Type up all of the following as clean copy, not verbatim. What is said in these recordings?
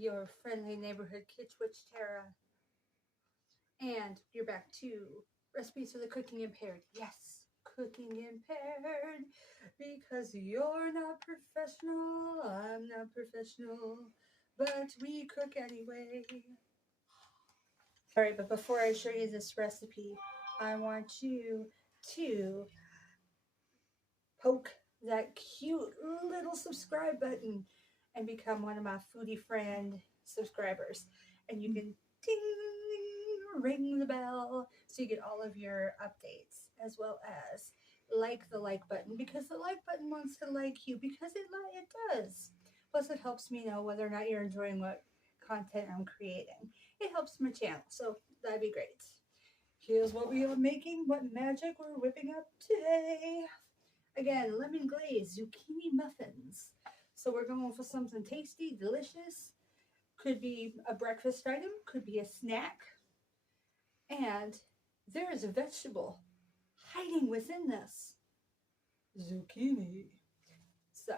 your friendly neighborhood Kitch Witch Tara. And you're back to Recipes for the Cooking Impaired. Yes, Cooking Impaired. Because you're not professional, I'm not professional, but we cook anyway. Alright, but before I show you this recipe, I want you to poke that cute little subscribe button and become one of my foodie friend subscribers. And you can ding, ring the bell so you get all of your updates, as well as like the like button, because the like button wants to like you, because it does. Plus it helps me know whether or not you're enjoying what content I'm creating. It helps my channel, so that'd be great. Here's what we are making, what magic we're whipping up today. Again, lemon glazed zucchini muffins. So we're going for something tasty, delicious. Could be a breakfast item, could be a snack. And there is a vegetable hiding within this. Zucchini. So,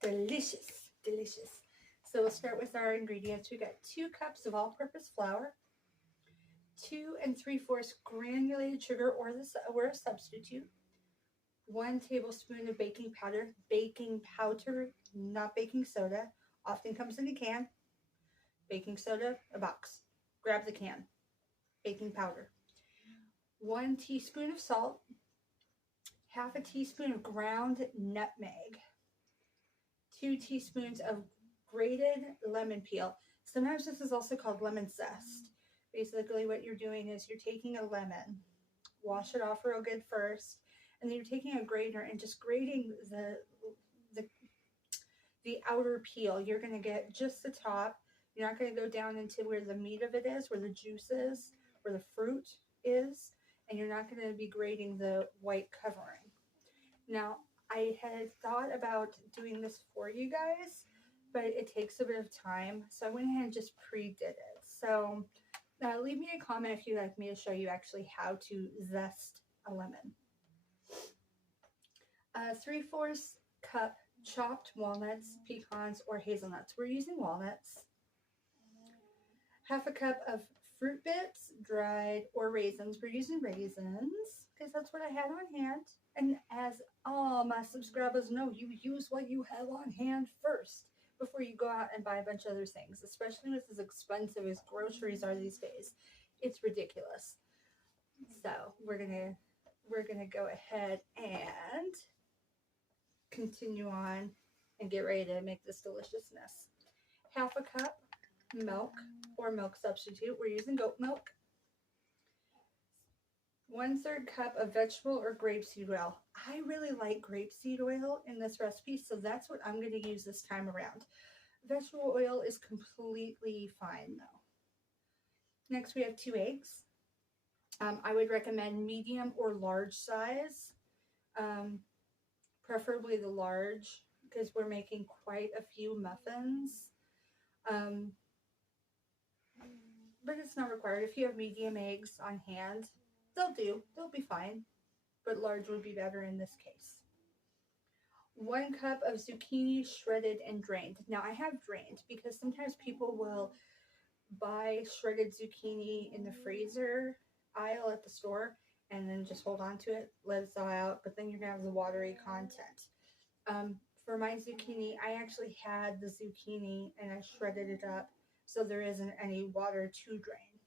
delicious, delicious. So we'll start with our ingredients. We got 2 cups of all-purpose flour, 2 3/4 granulated sugar or a substitute, 1 tablespoon of baking powder, not baking soda, often comes in a can. Baking soda, a box. Grab the can. Baking powder. 1 teaspoon of salt, half a teaspoon of ground nutmeg, 2 teaspoons of grated lemon peel. Sometimes this is also called lemon zest. Basically what you're doing is you're taking a lemon, wash it off real good first, and then you're taking a grater and just grating the outer peel. You're going to get just the top. You're not going to go down into where the meat of it is, where the juice is, where the fruit is, and you're not going to be grating the white covering. Now, I had thought about doing this for you guys, but it takes a bit of time, so I went ahead and just pre-did it. So leave me a comment if you'd like me to show you actually how to zest a lemon. 3/4 cup chopped walnuts, pecans, or hazelnuts. We're using walnuts. Half a cup of fruit bits, dried, or raisins. We're using raisins because that's what I had on hand. And as all my subscribers know, you use what you have on hand first before you go out and buy a bunch of other things, especially with as expensive as groceries are these days. It's ridiculous. So we're gonna go ahead and continue on and get ready to make this deliciousness. Half a cup milk or milk substitute. We're using goat milk. 1/3 cup of vegetable or grapeseed oil. I really like grapeseed oil in this recipe, so that's what I'm going to use this time around. Vegetable oil is completely fine though. Next we have 2 eggs. I would recommend medium or large size, preferably the large because we're making quite a few muffins. But it's not required. If you have medium eggs on hand, they'll do. They'll be fine. But large would be better in this case. 1 cup of zucchini shredded and drained. Now I have drained because sometimes people will buy shredded zucchini in the freezer aisle at the store and then just hold on to it, let it thaw out, but then you're going to have the watery content. For my zucchini, I actually had the zucchini and I shredded it up so there isn't any water to drain.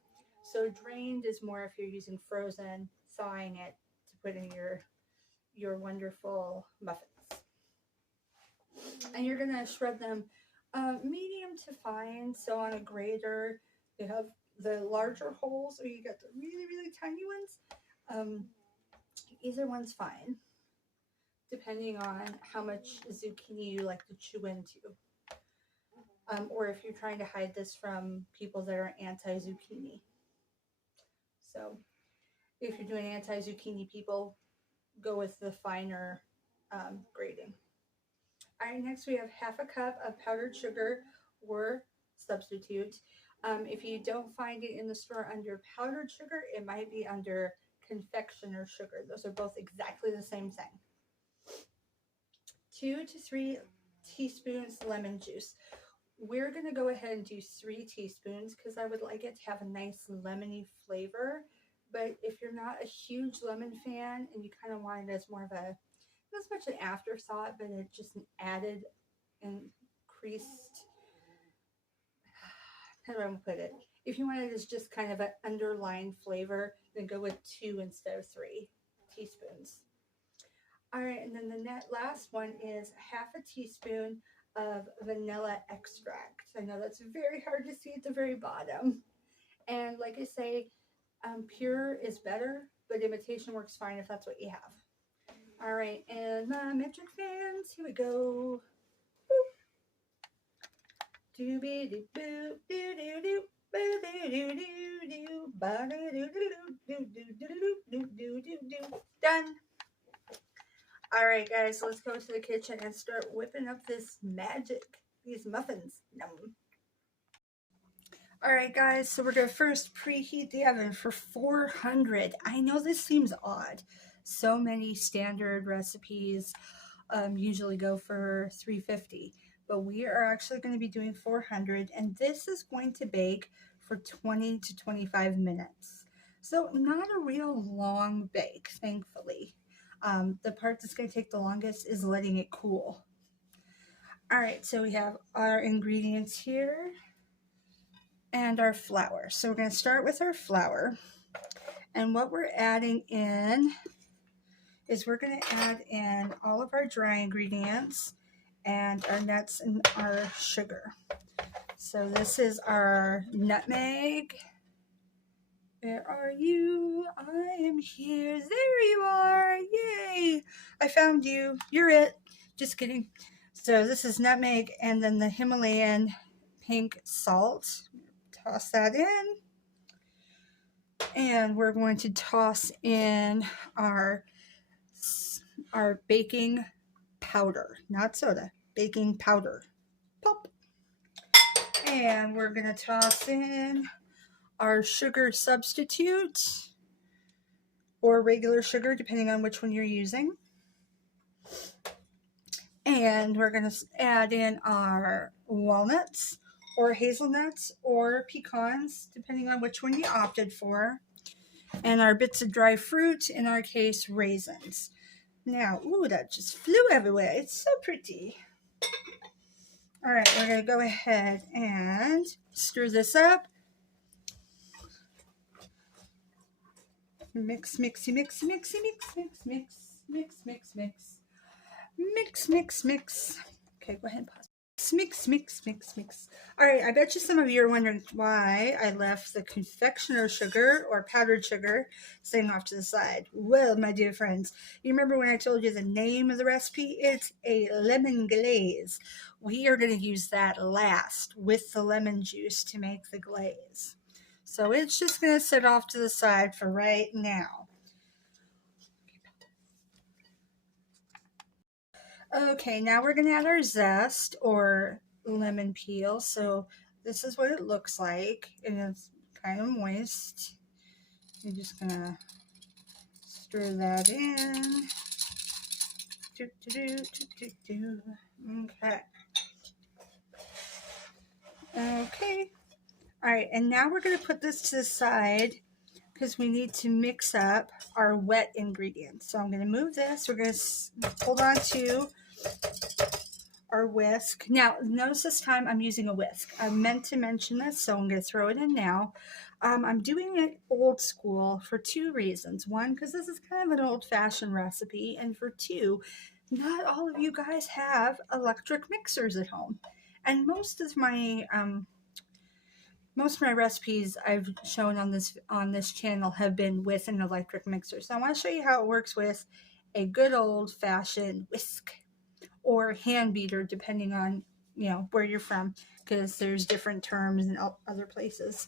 So drained is more if you're using frozen, thawing it to put in your wonderful muffins. And you're going to shred them medium to fine. So on a grater, you have the larger holes or you got the really, really tiny ones. Either one's fine, depending on how much zucchini you like to chew into. Or if you're trying to hide this from people that are anti-zucchini. So if you're doing anti-zucchini people, go with the finer grating. All right, next we have half a cup of powdered sugar or substitute. If you don't find it in the store under powdered sugar, it might be under confectioner sugar. Those are both exactly the same thing. 2 to 3 teaspoons lemon juice. We're going to go ahead and do 3 teaspoons because I would like it to have a nice lemony flavor. But if you're not a huge lemon fan and you kind of want it as more of a, not as much an afterthought, but it just an added increased, how do I put it? If you want it as just kind of an underlying flavor, then go with 2 instead of 3 teaspoons. All right, and then the last one is half a teaspoon of vanilla extract. I know that's very hard to see at the very bottom. And like I say, pure is better, but imitation works fine if that's what you have. All right, and my metric fans, here we go. Done. All right, guys, let's go to the kitchen and start whipping up this magic, these muffins. Yum. All right, guys, so we're going to first preheat the oven for 400. I know this seems odd. So many standard recipes usually go for 350, but we are actually going to be doing 400, and this is going to bake for 20 to 25 minutes. So not a real long bake, thankfully. The part that's going to take the longest is letting it cool. All right, so we have our ingredients here and our flour. So we're going to start with our flour, and what we're adding in is we're going to add in all of our dry ingredients and our nuts and our sugar. So this is our nutmeg. Where are you? I am here. There you are. Yay. I found you. You're it. Just kidding. So this is nutmeg and then the Himalayan pink salt. Toss that in. And we're going to toss in our baking powder, not soda, baking powder. Pop. And we're going to toss in our sugar substitute or regular sugar, depending on which one you're using. And we're going to add in our walnuts or hazelnuts or pecans, depending on which one you opted for. And our bits of dry fruit, in our case, raisins. Now, ooh, that just flew everywhere. It's so pretty. All right, we're going to go ahead and stir this up. Mix, mixy, mixy, mixy, mix, mix, mix, mix, mix, mix. Mix, mix, mix. Okay, go ahead and pause. Mix, mix, mix, mix. All right, I bet you some of you are wondering why I left the confectioner sugar or powdered sugar sitting off to the side. Well, my dear friends, you remember when I told you the name of the recipe? It's a lemon glaze. We are going to use that last with the lemon juice to make the glaze. So it's just going to sit off to the side for right now. Okay, now we're going to add our zest or lemon peel. So this is what it looks like, and it's kind of moist. You're just going to stir that in. Okay. Okay. All right, and now we're going to put this to the side because we need to mix up our wet ingredients. So I'm going to move this. We're going to hold on to our whisk. Now, notice this time I'm using a whisk. I meant to mention this, so I'm going to throw it in now. I'm doing it old school for 2 reasons. One, because this is kind of an old-fashioned recipe, and for 2, not all of you guys have electric mixers at home. And most of my recipes I've shown on this channel have been with an electric mixer. So I want to show you how it works with a good old-fashioned whisk or hand beater, depending on where you're from, because there's different terms in other places.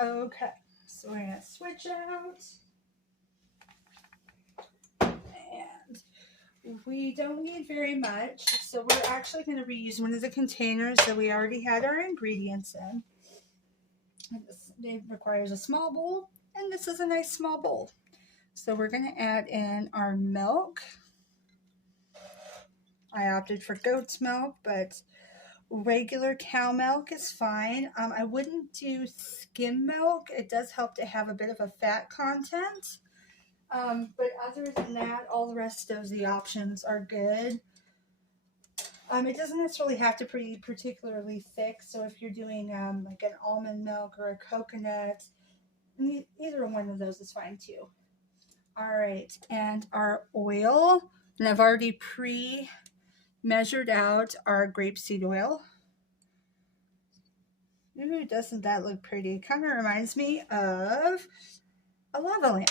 Okay, so we're gonna switch out, and we don't need very much. So we're actually going to reuse one of the containers that we already had our ingredients in. It requires a small bowl, and this is a nice small bowl. So we're going to add in our milk. I opted for goat's milk, but Regular cow milk is fine. I wouldn't do skim milk. It does help to have a bit of a fat content. But other than that, all the rest of the options are good. It doesn't necessarily have to be particularly thick. So if you're doing like an almond milk or a coconut, either one of those is fine too. All right, and our oil, and I've already pre-measured out our grapeseed oil. Ooh, doesn't that look pretty? It kind of reminds me of a lava lamp.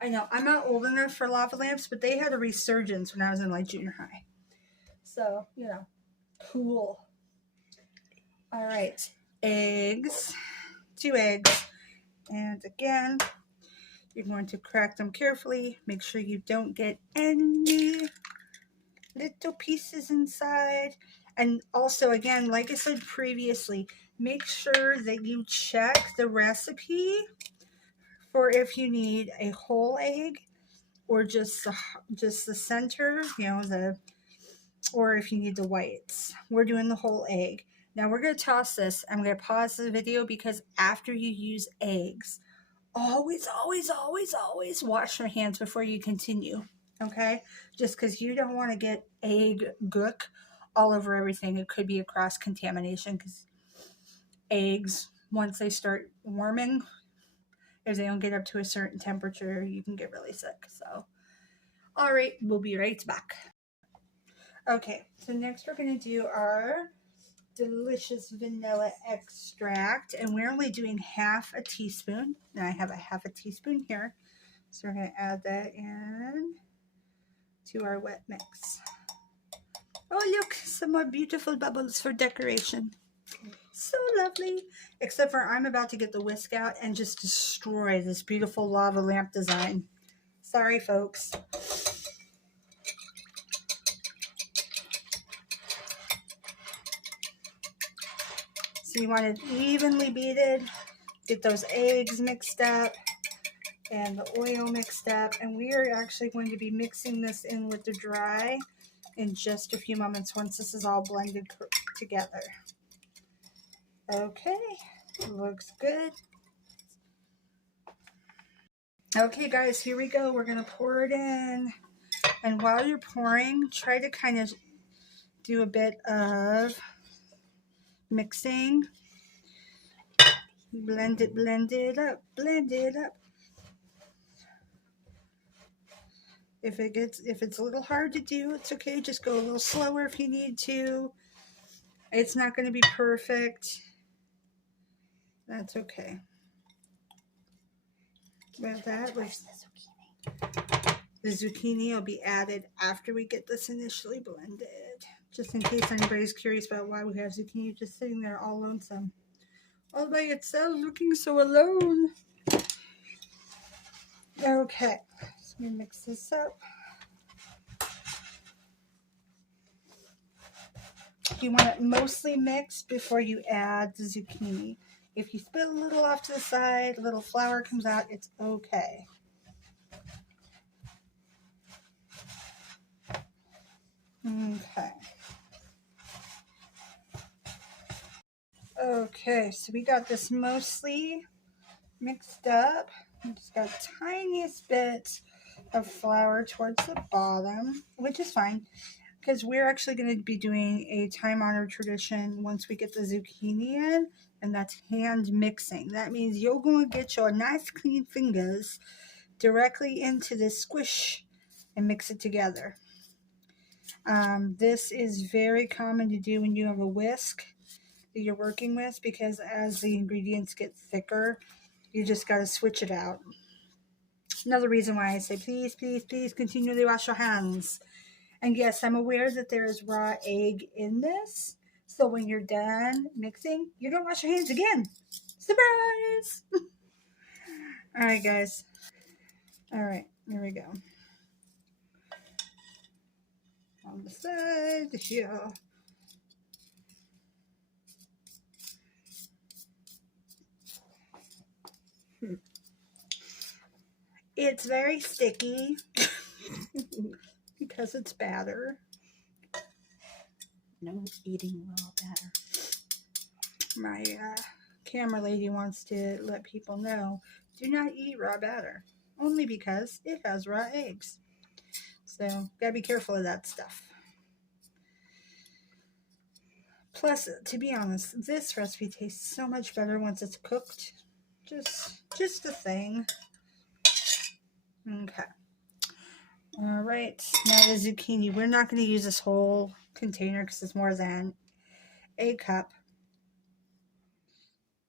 I know, I'm not old enough for lava lamps, but they had a resurgence when I was in like junior high. So, you know, cool. All right, eggs, 2 eggs. And again, you're going to crack them carefully. Make sure you don't get any little pieces inside. And also, again, like I said previously, make sure that you check the recipe for if you need a whole egg or just the center, you know, or if you need the whites. We're doing the whole egg. Now we're going to toss this. I'm going to pause the video because after you use eggs, always wash your hands before you continue. Okay? Just because you don't want to get egg gook all over everything. It could be a cross contamination because eggs, once they start warming, if they don't get up to a certain temperature, you can get really sick. So, all right, we'll be right back. Okay, so next we're going to do our delicious vanilla extract, and we're only doing half a teaspoon. And I have a half a teaspoon here, so we're going to add that in to our wet mix. Oh, look, some more beautiful bubbles for decoration. So lovely. Except for I'm about to get the whisk out and just destroy this beautiful lava lamp design. Sorry, folks. So you want it evenly beaten. Get those eggs mixed up and the oil mixed up. And we are actually going to be mixing this in with the dry in just a few moments once this is all blended together. Okay, looks good. Okay, guys, here we go. We're going to pour it in. And while you're pouring, try to kind of do a bit of mixing. Blend it up, blend it up. If it's a little hard to do, it's okay. Just go a little slower if you need to. It's not going to be perfect. That's okay. Well, that was the zucchini will be added after we get this initially blended. Just in case anybody's curious about why we have zucchini just sitting there all lonesome. All by itself, looking so alone. Okay, so we mix this up. You want it mostly mixed before you add the zucchini. If you spill a little off to the side, a little flour comes out, it's okay. Okay. Okay, so we got this mostly mixed up. We just got the tiniest bit of flour towards the bottom, which is fine because we're actually going to be doing a time-honored tradition once we get the zucchini in, and that's hand mixing. That means you're going to get your nice clean fingers directly into this squish and mix it together. This is very common to do when you have a whisk that you're working with, because as the ingredients get thicker, you just got to switch it out. Another reason why I say please, please, please continually wash your hands. And yes, I'm aware that there is raw egg in this, so when you're done mixing, you don't wash your hands again. Surprise! All right, guys. All right, here we go. On the side here. It's very sticky because it's batter. No eating raw batter. My camera lady wants to let people know, do not eat raw batter. Only because it has raw eggs. So, gotta be careful of that stuff. Plus, to be honest, this recipe tastes so much better once it's cooked. Just a thing. Okay. All right. Now the zucchini. We're not going to use this whole container because it's more than a cup.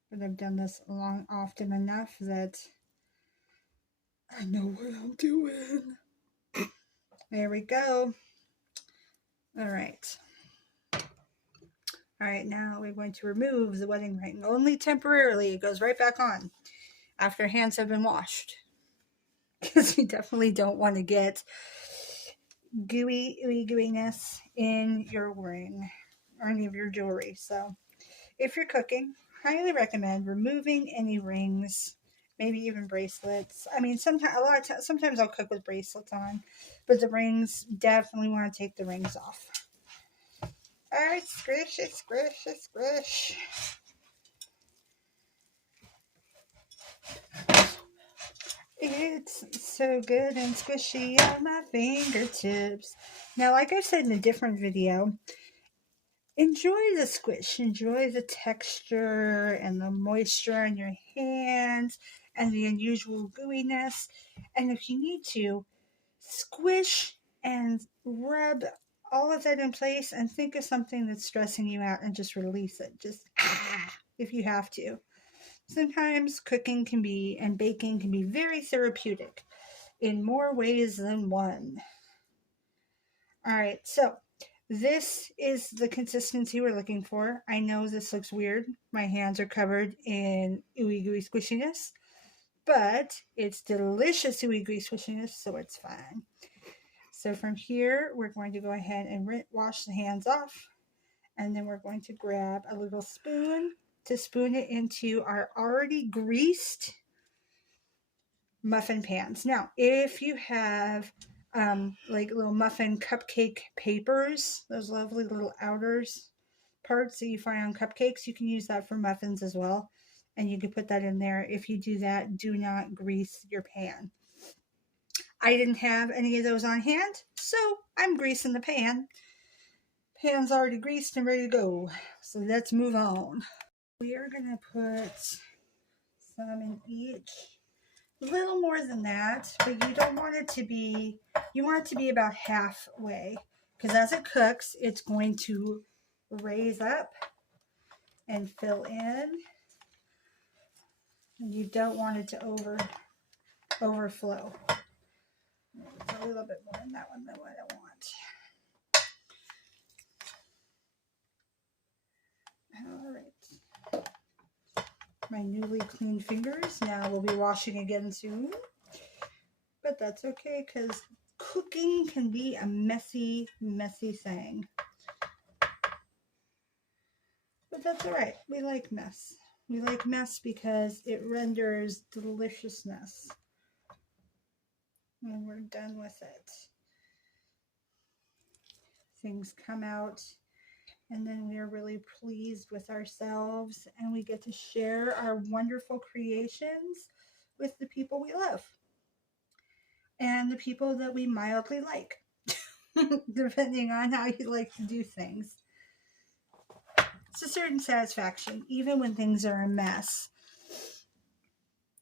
But I've done this often enough that I know what I'm doing. There we go. All right. All right, now we're going to remove the wedding ring. Only temporarily. It goes right back on after hands have been washed. Because you definitely don't want to get gooiness in your ring or any of your jewelry. So if you're cooking, highly recommend removing any rings, maybe even bracelets. I mean, sometimes I'll cook with bracelets on, but the rings, definitely want to take the rings off. All right, squish it, squish it, squish. It's so good and squishy on my fingertips. Now, like I said in a different video, enjoy the squish, enjoy the texture and the moisture in your hands and the unusual gooiness. And if you need to, squish and rub all of that in place and think of something that's stressing you out and just release it. Just if you have to. Sometimes cooking and baking can be very therapeutic in more ways than one. All right, so this is the consistency we're looking for. I know this looks weird. My hands are covered in ooey gooey squishiness, but it's delicious ooey gooey squishiness, so it's fine. So from here, we're going to go ahead and wash the hands off, and then we're going to grab a little spoon to spoon it into our already greased muffin pans. Now, if you have like little muffin cupcake papers, those lovely little outers parts that you find on cupcakes, you can use that for muffins as well. And you can put that in there. If you do that, do not grease your pan. I didn't have any of those on hand, so I'm greasing the pan. Pan's already greased and ready to go. So let's move on. We are going to put some in each. A little more than that, but you don't want it to be, you want it to be about halfway, because as it cooks, it's going to raise up and fill in, and you don't want it to overflow. It's a little bit more in that one than what I want. All right. My newly cleaned fingers. Now we'll be washing again soon. But that's okay, because cooking can be a messy, messy thing. But that's all right. We like mess. We like mess because it renders deliciousness when we're done with it. Things come out, and then we are really pleased with ourselves, and we get to share our wonderful creations with the people we love and the people that we mildly like, depending on how you like to do things. It's a certain satisfaction, even when things are a mess.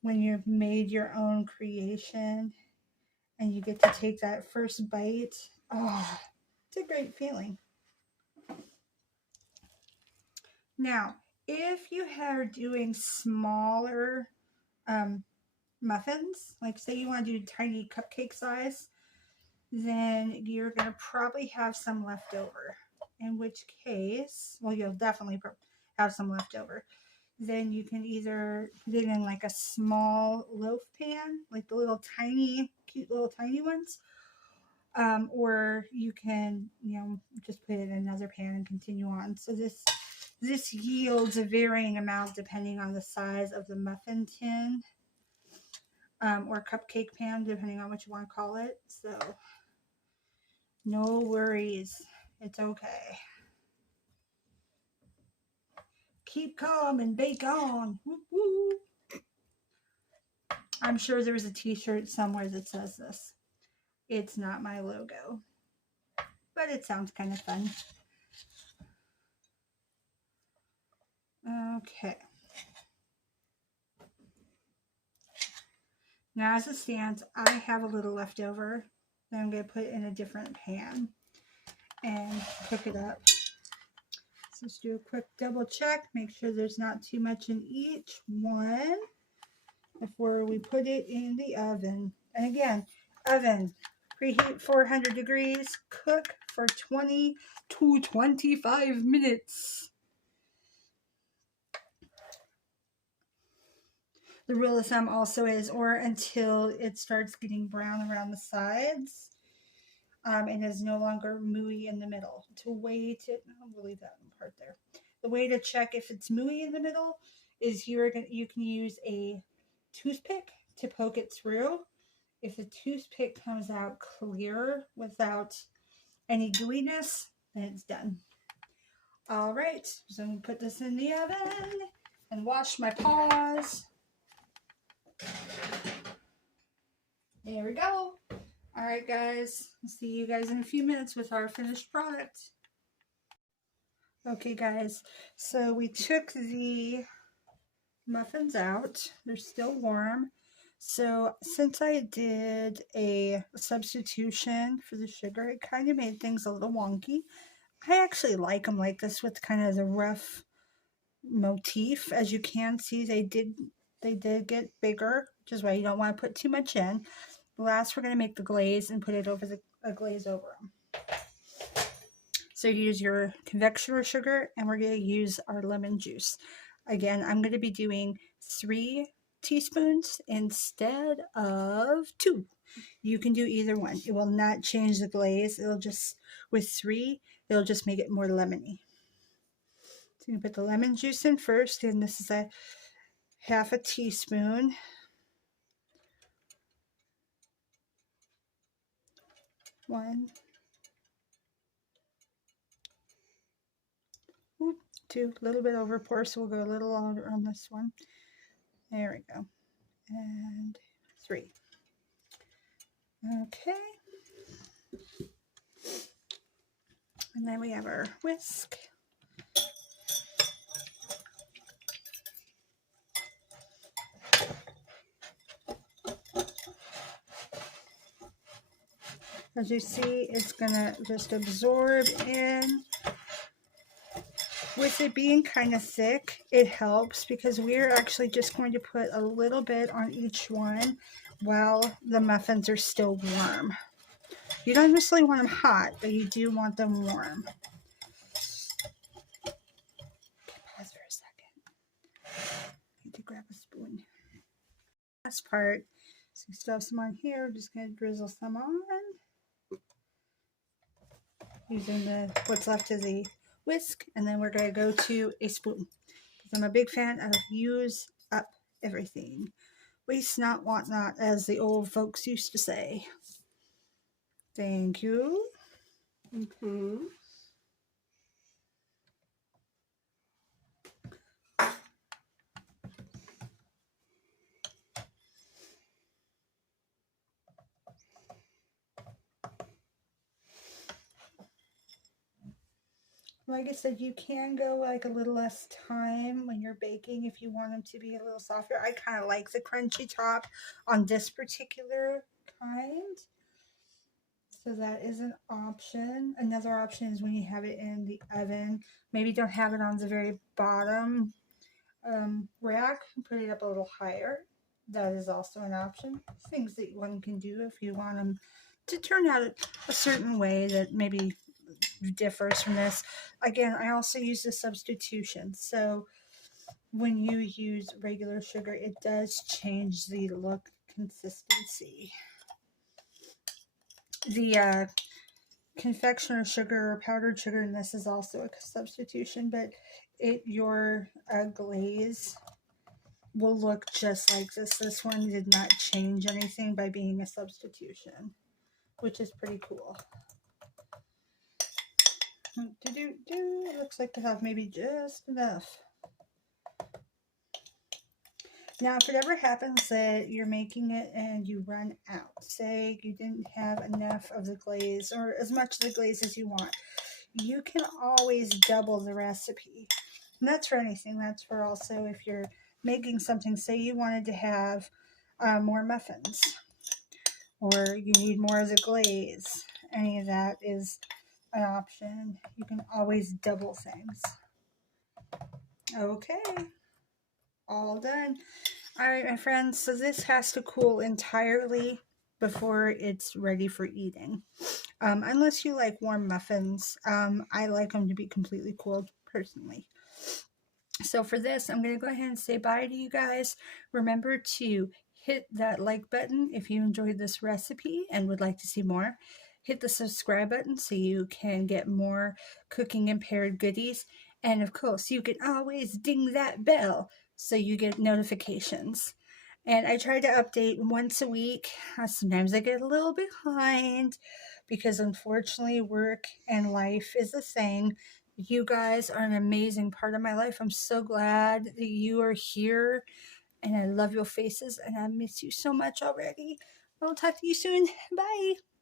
When you've made your own creation and you get to take that first bite, oh, it's a great feeling. Now, if you are doing smaller muffins, like say you want to do tiny cupcake size, then you're going to probably have some left over. In which case, well, you'll definitely have some left over. Then you can either put it in like a small loaf pan, like the little tiny, cute little tiny ones, or you can, just put it in another pan and continue on. So this yields a varying amount depending on the size of the muffin tin, or cupcake pan, depending on what you want to call it. So no worries, it's okay. keep calm and bake on. Woo woo. I'm sure there's a t-shirt somewhere that says this. It's not my logo, but it sounds kind of fun. Okay. Now as it stands, I have a little left over that I'm going to put in a different pan and cook it up. So let's do a quick double check, make sure there's not too much in each one before we put it in the oven. And again, oven, preheat 400 degrees, cook for 20 to 25 minutes. The rule of thumb also is, or until it starts getting brown around the sides and is no longer mooey in the middle. To wait it, I'll leave that part there. The way to check if it's mooey in the middle is you can use a toothpick to poke it through. If the toothpick comes out clear without any gooiness, then it's done. All right, so I'm going to put this in the oven and wash my paws. There we go. All right, guys. I'll see you guys in a few minutes with our finished product. Okay, guys. So we took the muffins out. They're still warm. So since I did a substitution for the sugar, it kind of made things a little wonky. I actually like them like this with kind of the rough motif. As you can see, they did get bigger, which is why you don't want to put too much in. Last, we're going to make the glaze and put it over a glaze over them. So you use your convection sugar, and we're going to use our lemon juice. Again, I'm going to be doing 3 teaspoons instead of 2. You can do either one. It will not change the glaze. It'll just, with 3, it'll just make it more lemony. So you put the lemon juice in first, and this is a half a teaspoon. One, 2, a little bit over pour, so we'll go a little longer on this one. There we go. And 3. Okay. And then we have our whisk. As you see, it's gonna just absorb in. With it being kind of thick, it helps because we're actually just going to put a little bit on each one while the muffins are still warm. You don't necessarily want them hot, but you do want them warm. Okay, pause for a second. I need to grab a spoon. Last part, so still have some on here. I'm just going to drizzle some on. Using what's left of the whisk, and then we're going to go to a spoon because I'm a big fan of use up everything. Waste not, want not, as the old folks used to say. Thank you. Mm-hmm. Like I said, you can go like a little less time when you're baking if you want them to be a little softer. I kind of like the crunchy top on this particular kind. So that is an option. Another option is when you have it in the oven. Maybe don't have it on the very bottom rack. Put it up a little higher. That is also an option. Things that one can do if you want them to turn out a certain way that maybe differs from this. Again, I also use the substitution. So when you use regular sugar, it does change the look consistency. The confectioner sugar or powdered sugar in this is also a substitution, but your glaze will look just like this. This one did not change anything by being a substitution, which is pretty cool. It looks like to have maybe just enough. Now, if it ever happens that you're making it and you run out, say you didn't have enough of the glaze or as much of the glaze as you want, you can always double the recipe. And that's for anything. That's for also if you're making something, say you wanted to have more muffins or you need more of the glaze. Any of that is an option. You can always double things. Okay, all done. All right, my friends, so this has to cool entirely before it's ready for eating. Unless you like warm muffins, I like them to be completely cooled personally. So for this, I'm going to go ahead and say bye to you guys. Remember to hit that like button if you enjoyed this recipe and would like to see more. Hit the subscribe button so you can get more Cooking Impaired goodies. And of course, you can always ding that bell so you get notifications. And I try to update once a week. Sometimes I get a little behind because unfortunately work and life is a thing. You guys are an amazing part of my life. I'm so glad that you are here and I love your faces and I miss you so much already. I'll talk to you soon. Bye.